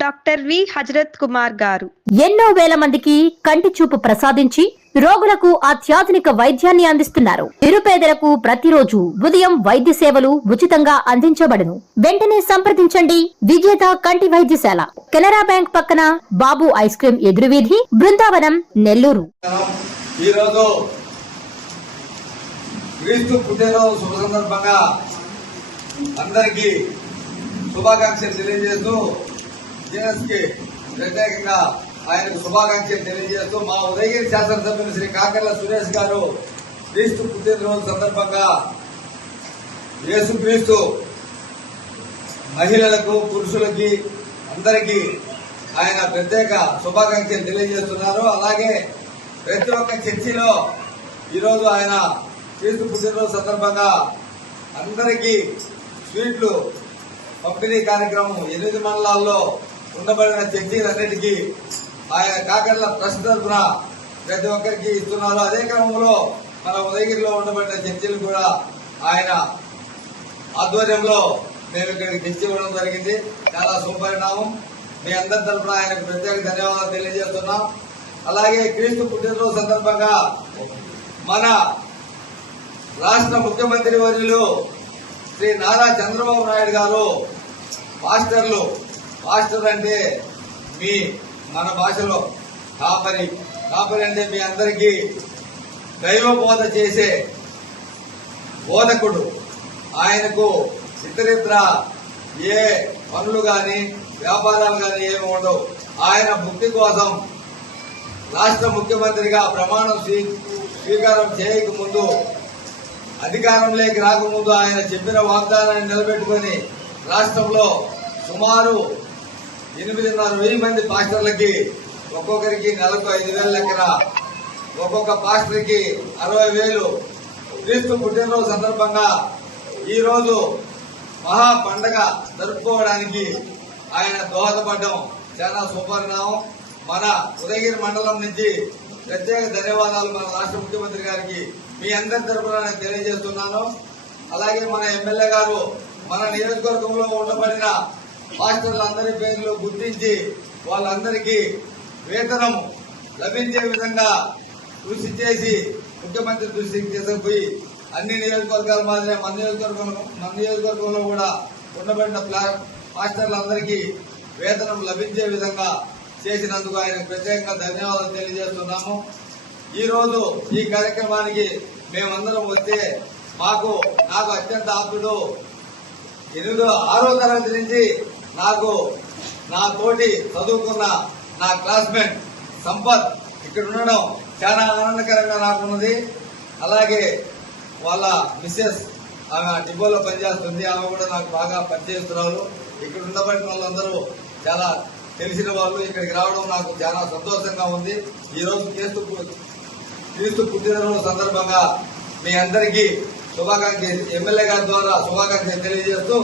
Doctor V Hazrat Kumar గారు ఎన్నో వేల మందికి కంటి చూపు ప్రసాదించి రోగులకు అత్యాధునిక వైద్యాన్ని అందిస్తున్నారు. నిరుపేదలకు ప్రతిరోజు ఉదయం వైద్య సేవలు ఉచితంగా అందించబడును. వెంటనే సంప్రదించండి. విజేత కంటి వైద్యశాల, కెనరా బ్యాంక్ పక్కన, బాబు ఐస్ క్రీం ఎదురువీధి, బృందావనం, నెల్లూరు. ఈరోజు క్రీస్తు పుట్టినరోజు శుభ సందర్భంగా అందరికీ శుభాకాంక్షలు తెలియజేస్తూ కి ప్రత్యేకంగా ఆయనకు శుభాకాంక్షలు తెలియజేస్తూ మా ఉదయగిరి శాసనసభ్యులు శ్రీ కాకర్ల సురేష్ గారు క్రీస్తు పుట్టినరోజు సందర్భంగా యేసుక్రీస్తు మహిళలకు పురుషులకి అందరికీ ఆయన ప్రత్యేక శుభాకాంక్షలు తెలియజేస్తున్నారు. అలాగే ప్రతి ఒక్క చర్చిలో ఈరోజు ఆయన క్రీస్తు పుట్టినరోజు సందర్భంగా అందరికీ స్వీట్లు పంపిణీ కార్యక్రమం 8 మండలాల్లో ఉండబడిన చర్చీలన్నిటికీ ఆయన కాకర్ల ట్రస్ట్ తరఫున ప్రతి ఒక్కరికి ఇస్తున్నారు. అదే క్రమంలో మన ఉదయగిరిలో ఉండబడిన చర్చీలు కూడా ఆయన ఆధ్వర్యంలో మేము ఇక్కడికి తెచ్చి ఇవ్వడం జరిగింది. చాలా శుభపరిణామం. మీ అందరి తరఫున ఆయనకు ప్రత్యేక ధన్యవాదాలు తెలియజేస్తున్నాం. అలాగే క్రీస్తు పుట్టినరోజు సందర్భంగా మన రాష్ట్ర ముఖ్యమంత్రి వర్యులు శ్రీ నారా చంద్రబాబు నాయుడు గారు పాస్టర్ అంటే మన భాషలో కాపరి అంటే మీ అందరికీ దైవ బోధ చేసే బోధకుడు. ఆయనకు ఇతరితర ఏ పనులు గాని వ్యాపారాలు గాని ఏమి ఉండవు. ఆయన ముక్తి కోసం రాష్ట్ర ముఖ్యమంత్రిగా ప్రమాణం స్వీకారం చేయక ముందు, అధికారంలోకి రాకముందు ఆయన చెప్పిన వాగ్దానాన్ని నిలబెట్టుకుని రాష్ట్రంలో సుమారు 8,500 మంది పాస్టర్లకి ఒక్కొక్కరికి నెలకు 5,000 లెక్కన, ఒక్కొక్క పాస్టర్కి 60,000 క్రీస్తు పుట్టినరోజు సందర్భంగా ఈరోజు మహా పండగ జరుపుకోవడానికి ఆయన దోహదపడడం చాలా సుపరిణామం. మన ఉదయగిరి మండలం నుంచి ప్రత్యేక ధన్యవాదాలు మన రాష్ట్ర ముఖ్యమంత్రి గారికి మీ అందరి తరఫున నేను తెలియజేస్తున్నాను. అలాగే మన ఎమ్మెల్యే గారు మన నియోజకవర్గంలో ఉండబడిన పాస్టర్లందరి పేర్లు గుర్తించి వాళ్ళందరికీ వేతనం లభించే విధంగా కృషి చేసి ముఖ్యమంత్రి దృష్టికి తీసుకుపోయి అన్ని నియోజకవర్గాల మాదిరే మన నియోజకవర్గంలో కూడా ఉండబడిన పాస్టర్లందరికీ వేతనం లభించే విధంగా చేసినందుకు ఆయనకు ప్రత్యేకంగా ధన్యవాదాలు తెలియజేస్తున్నాము. ఈ రోజు ఈ కార్యక్రమానికి మేమందరం వస్తే నాకు అత్యంత ఆప్తుడు 6వ తరగతి నుంచి నా తోటి చదువుకున్న నా క్లాస్మేట్ సంపత్ ఇక్కడ ఉండడం చాలా ఆనందకరంగా నాకున్నది. అలాగే వాళ్ళ మిస్సెస్ ఆమె డిపోలో పనిచేస్తుంది. ఆమె కూడా నాకు బాగా పనిచేస్తున్నారు. ఇక్కడ ఉండబడిన వాళ్ళందరూ చాలా తెలిసిన వాళ్ళు. ఇక్కడికి రావడం నాకు చాలా సంతోషంగా ఉంది. ఈ రోజు క్రీస్తు పుట్టినరోజు సందర్భంగా మీ అందరికీ ఎమ్మెల్యే గారి ద్వారా శుభాకాంక్షలు తెలియజేస్తూ